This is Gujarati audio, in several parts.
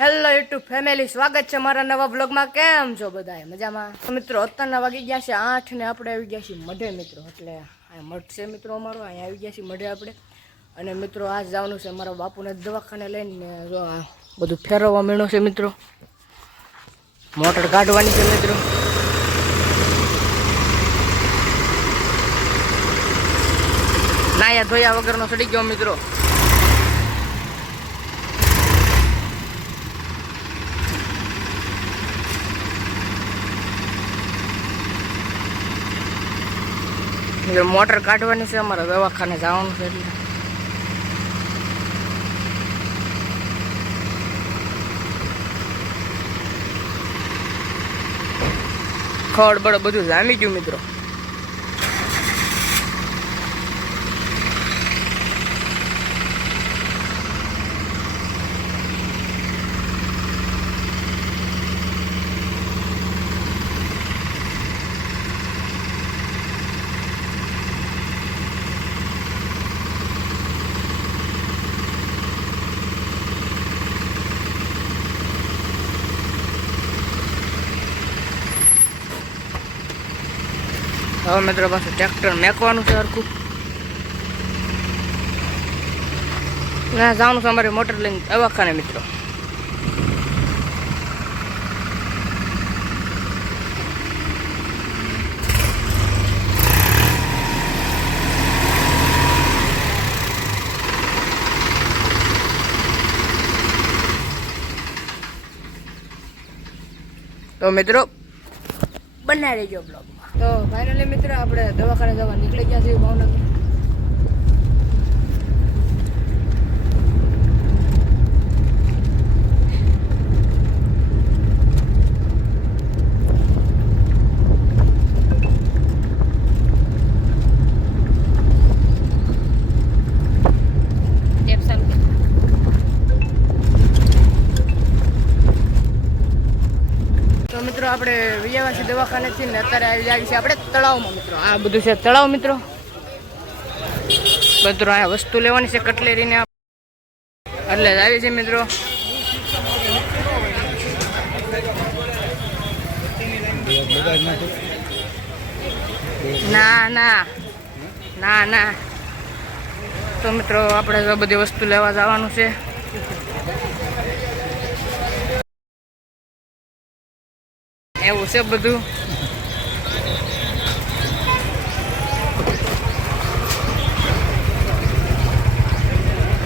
હેલો યુટ્યુબ ફેમિલી, સ્વાગત છે મારા નવા બ્લોગમાં। કેમ છો બધા? મજામાં? મિત્રો અત્યારના વાગી ગયા છે 8 ને આપણે આવી ગયા છીએ મઢે મિત્રો। એટલે આ મઠ છે મિત્રો અમારો, અહીંયા આવી ગયા છીએ મઢે આપણે। અને મિત્રો આજ જવાનું છે મારા બાપુને દવાખાને લઈને, જો આ બધું ફેરવવા માંડ્યો છે મિત્રો, મોટર કાઢવાની છે મિત્રો। નાયા ધોયા વગરનો સડી ગયો મિત્રો। મોટર કાઢવાની છે, અમારે દવાખાને જવાનું છે એટલે ખડ બળ બધું જામી ગયું મિત્રો। હવે મિત્રો પાછું ટ્રેક્ટર મેકવાનું છે હરખું ના જવાનું છે અમારે મોટર લઈને દવાખાને મિત્રો। તો મિત્રો બનાવી રહેજો બ્લોગ। તો ફાઇનલી મિત્ર આપણે દવાખાને જવા નીકળી ગયા છીએ ભાવનગર। તો મિત્રો આપણે વિજયવાસી દવાખાનેથી ને અત્યારે આવી જાય છે આપણે તળાવમાં મિત્રો। આ બધું છે તળાવ મિત્રો, બધું અહીંયા વસ્તુ લેવાની છે કટલેરીને એટલે જ આવી છે મિત્રો। ના ના ના ના તો મિત્રો આપણે બધી વસ્તુ લેવા જવાનું છે। એવું છે બધું।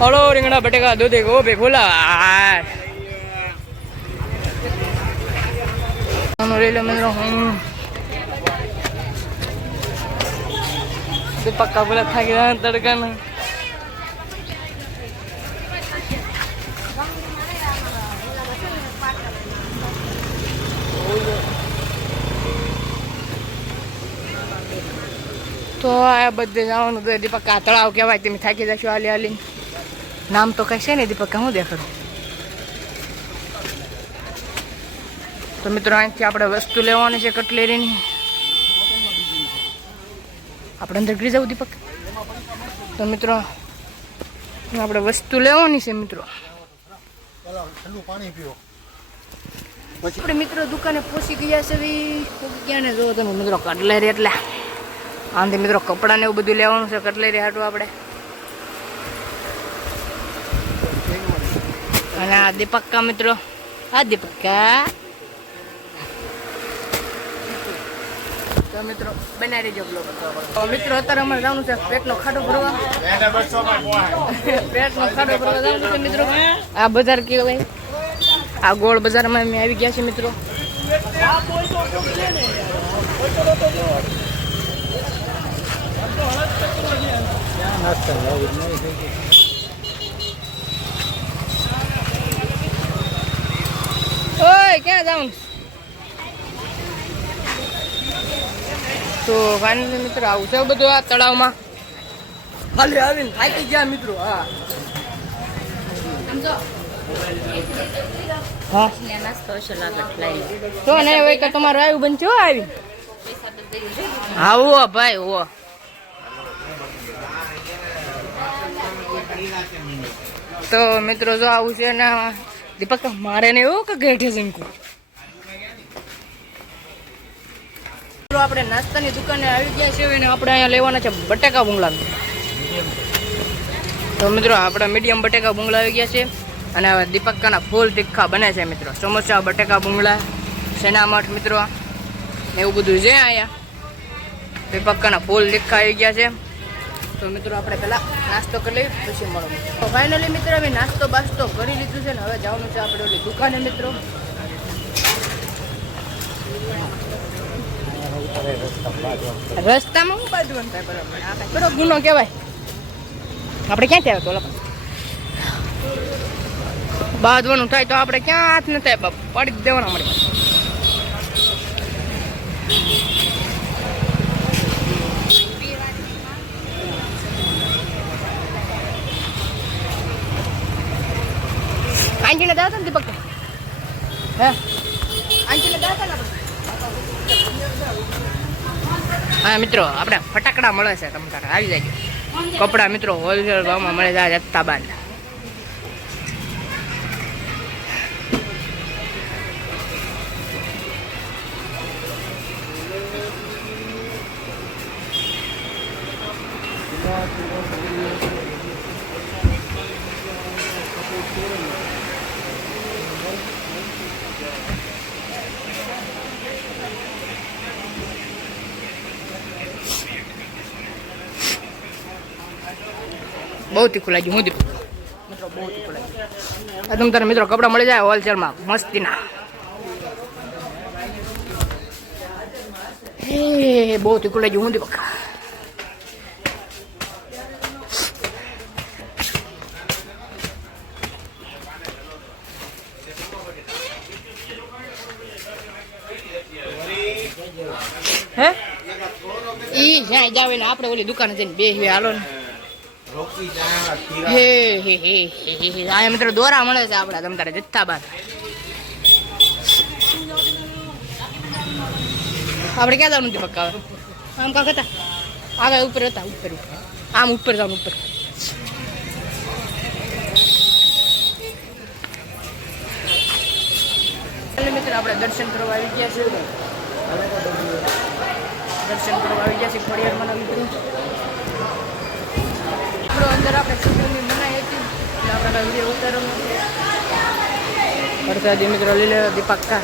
હળો રીંગણા બટેકા દૂધે ગોબે ખોલા લઈ લો મિત્રો। પક્કા બોલા થાકી ગયા તડકા તો આ બધે જવાનું તો દીપક આ તળાવ કહેવાય, તમે થાકી જશો હાલી હાલીને। નામ તો કઈ છે ને દીપક, હું દેખાડું તો મિત્રો અહીંથી આપણે વસ્તુ લેવાની છે કટલેરીની। આપણે અંદર ગીરી જવું દીપક? તો મિત્રો આપણે વસ્તુ લેવાની છે મિત્રો। આપણે મિત્રો દુકાને પહોંચી ગયા છે ક્યાં ને જો તમે મિત્રો કટલેરી એટલે આનાથી મિત્રો કપડાં ને એવું બધું લેવાનું છે કટલેરી હાટું આપણે। અને આ દીપક્કા મિત્રો, આ દીપક્કા તો મિત્રો બનાવી રહેજો બ્લોગ। મિત્રો અત્યારે અમારે જવાનું છે પેટનો ખાડો ભરવા, પેટનો ખાડો ભરવા જવાનું છે મિત્રો। આ બજાર કહેવાય, આ ગોળ બજારમાં અમે આવી ગયા છીએ મિત્રો। ઓય ક્યાં જાઉં? તો ફાઇનલી મિત્રો આવું છે બધું આ તળાવમાં ખાલી આવીને થાકી ગયા મિત્રો। હા હા તો નહીં હોય કે તમારું આવ્યું બનશે આવી। હા ઓ ભાઈ ઓ તો મિત્રો જો આવું છે ને દીપક મારે ને એવું કે ગેઠે ઝીંકું. આપણે નાસ્તાની દુકાને આવી ગયા છે અને આપણે અહીંયા લેવાના છે બટેકા ભૂંગળા. તો મિત્રો આપણે મીડિયમ બટેકા ભૂંગળા આવી ગયા છે અને હવે દીપકના ફૂલ તીખા બને છે મિત્રો. સમોસા બટેકા ભૂંગળા શેના મઠ મિત્રો ને એવું બધું છે અહીંયા. દીપકના ફૂલ તીખા આવી ગયા છે. તો મિત્રો આપણે પહેલાં નાસ્તો કરી લઈએ પછી મળો. તો ફાઇનલી મિત્રો અમે નાસ્તો બાસ્તો કરી લીધું છે ને હવે જવાનું છે આપણે ઓલી દુકાને મિત્રો. રસ્તામાં હું બાંધવાનું થાય બરાબર? આ કાંઈ થોડો ગુનો કહેવાય. આપણે ક્યાંથી આવે તો બાંધવાનું થાય તો આપણે ક્યાં હાથ ન થાય પાડી જ દેવાના મળે. આંટીને દાતા ને દીપક હે આંટીને દાતા ને હા મિત્રો આપણે ફટાકડા મળે છે. તમે તારે આવી જાય કપડા મિત્રો હોલસેલ ભાવમાં મળે છે જથ્થા બાંધ. બહુ તીખું લાગ્યું. હું મિત્રો બહુ તીખું લાગ્યું. તમે તારે મિત્રો કપડા મળી જાય હોલસેલમાં મસ્તીના. હે બહુ તીખું લાગ્યું. હું દીપક હે ઈ જ્યાં જાવ ને આપણે ઓલી દુકાને જઈને બે હાલો ને. હે હે હે હે આ મિત્રો દોરા મળે છે આપડા તમ તારે જથ્થા બાદ. આપણે ક્યાં જવાનું દીપક? આવે આમ કાંક હતા આગળ ઉપર હતા ઉપર આમ ઉપર જવાનું ઉપર. મિત્રો આપણે દર્શન કરવા આવી ગયા છે. દર્શન કરવા આવી ગયા છે ખોડિયારમાં મિત્રો. અંદર આપણે છોકરીની મનાઈ હતી એટલે આપણે વિડીયો ઉતારવાનો પ્રસાદી મિત્રો લઈ લે દીપક કા.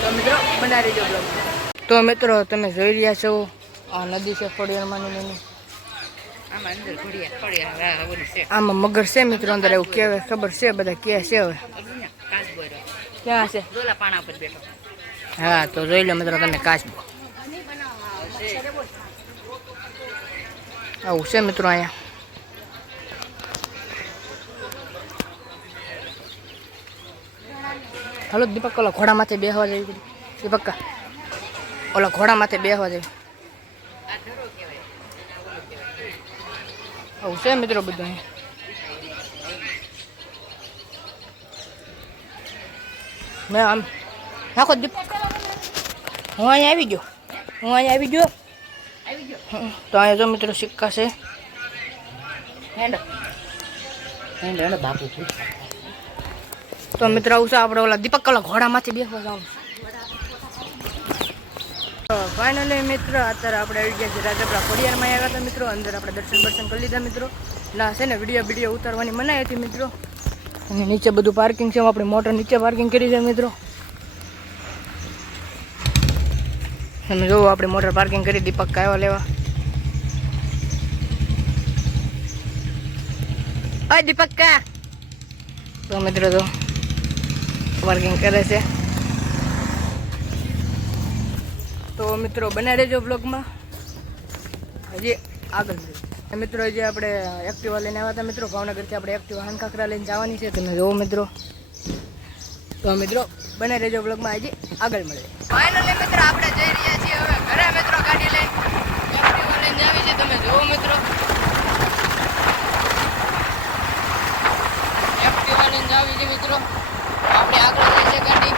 તો મિત્રો બનાવી દેજો બ્લોગ. તો મિત્રો તમે જોઈ રહ્યા છો આ નદી છે ખોડિયારમાંની એની. આમાં મગર છે મિત્રો અંદર એવું કહેવાય ખબર છે બધા કે છે. હવે ક્યાં છે? હા તો જોઈ લો મિત્રો તમે કાચબો આવું છે મિત્રો અહીંયા. હાલો દીપક ઓલા ઘોડા માથે બેસવા જવી. દીપક ઓલા ઘોડા માથે બેસવા જવી. આવું છે મિત્રો બધું. મેં આમ નાખો દીપક. હું અહીંયા આવી ગયો. તો અહીંયા જો મિત્રો સિક્કા છે. તો મિત્રો આવું છે આપણે ઓલા દીપક ઓલા ઘોડામાંથી બેસવા જવાનું. ફાઇનલી મિત્ર અત્યારે આપણે આવી ગયા છીએ રાજપરા ખોડિયારમાં આવ્યા હતા મિત્રો. અંદર આપણે દર્શન કરી લીધા મિત્રો. ના છે ને વિડીયો ઉતારવાની મનાઈ હતી મિત્રો. અને નીચે બધું પાર્કિંગ છે. આપણી મોટર નીચે પાર્કિંગ કરી છે મિત્રો. તમે જોવો આપણી મોટર પાર્કિંગ કરી. દીપક આવ્યો લેવા. ઓય દીપક કા. તો મિત્રો તો પાર્કિંગ કરે છે. તો મિત્રો બને રહેજો બ્લોગમાં. હજી આગળ મિત્રો જે આપણે એક્ટિવા લઈને આવ્યા હતા મિત્રો ભાવનગરથી. આપણે એક્ટિવા હાનખાખરા લઈને જવાની છે. તમે જોવો મિત્રો. તો મિત્રો બને રહેજો બ્લોગમાં. હજી આગળ મળે. ફાઇનલી મિત્રો આપણે જઈ રહ્યા છીએ હવે ઘરે મિત્રો. ગાડી લઈને એક્ટિવા લઈને આવી છે. તમે જોવો મિત્રો એક્ટિવા લઈને આવી છે મિત્રો. આપણે આગળ જઈ છે ગાડી.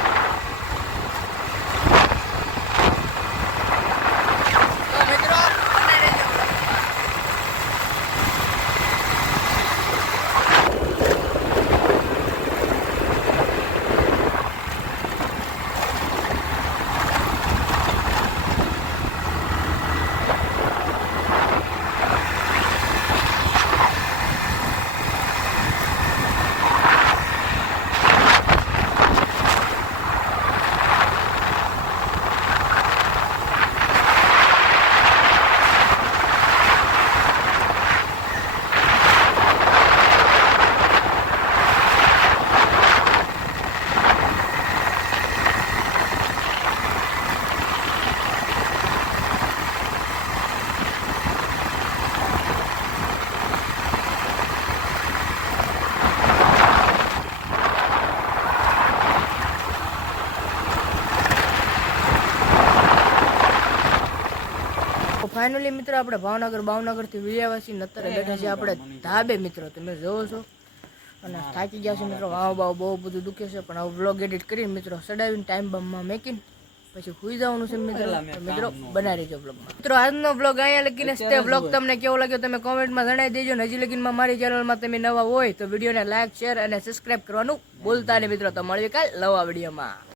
ફાઇનલી મિત્રો આપણે ભાવનગરથી વિયાવા છીએ ને અત્યારે બેઠા છીએ આપણે ધાબે મિત્રો તમે જોવો છો અને થાકી ગયા છે મિત્રો વાવ બાવ બહુ બધું દુખે છે પણ હવે વ્લોગ એડિટ કરીને મિત્રો સડાવીને ટાઈમ બમમાં મેકીને પછી સુઈ જવાનું છે મિત્રો બનાવી રહેજો વ્લોગમાં મિત્રો આજનો વ્લોગ અહીંયા લગીને તે વ્લોગ તમને કેવો લાગ્યો તમે કોમેન્ટમાં જણાવી દેજો ને હજી લગીનમાં મારી ચેનલમાં તમે નવા હોય તો વિડીયોને લાઈક શેર અને સબસ્ક્રાઇબ કરવાનું ભૂલતા નહીં મિત્રો તો મળીએ કાલ નવા વિડીયોમાં